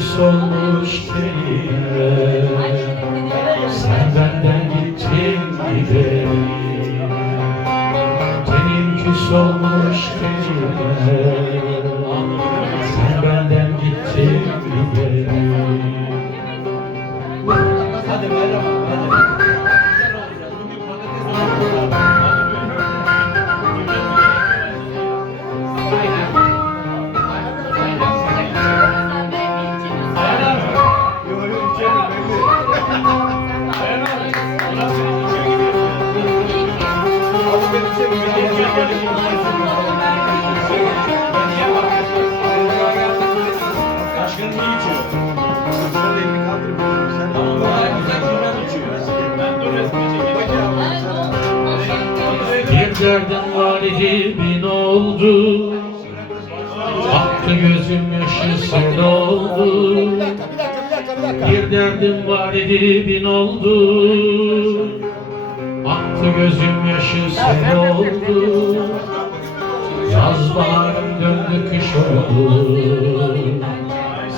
küs olmuş kelime Sen benden gittin gidelim Tenim küs olmuş kelime İdi bin oldu. Aktı gözüm yaşı sel oldu. Bir derdim var idi bin oldu. Aktı gözüm yaşı sel oldu. Yaz baharım döndü kış oldu.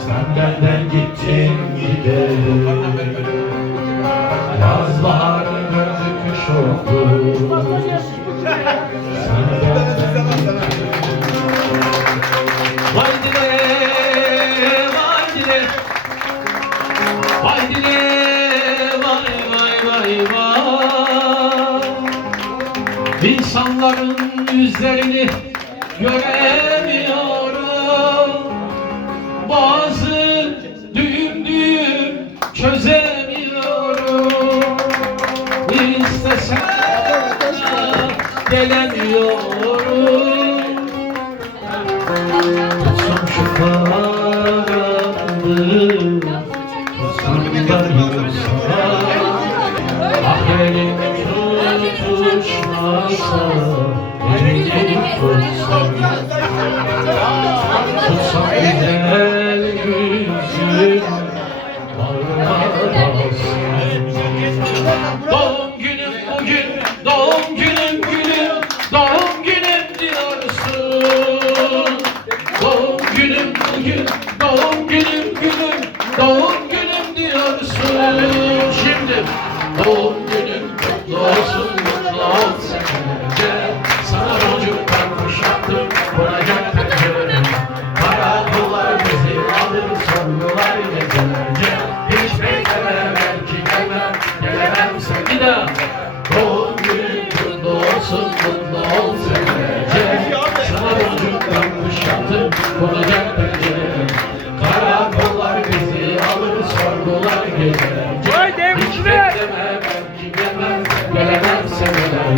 Sen benden gittin gidelim. Yaz baharım döndü kış oldu İnsanların yüzlerini göremiyorum. Bazı düğüm düğüm çözemiyorum. İstesem gelemiyorum. Tutsam şu karanlığı Tutsam da doğum günüm diyorsun. Şimdi doğum günüm kutlu olsun, mutlu ol senelerce. Sana boncuklar kuşattım, konacak pencerem. Karakollar bizi alır, sorgular gecelerce. Hiç bekleme, belki gelmem, gelememse bir daha. Doğum günün kutlu olsun, mutlu Kargolar geceler Haydi mutlu Hiç beklemem, gidemem, gelemem seneler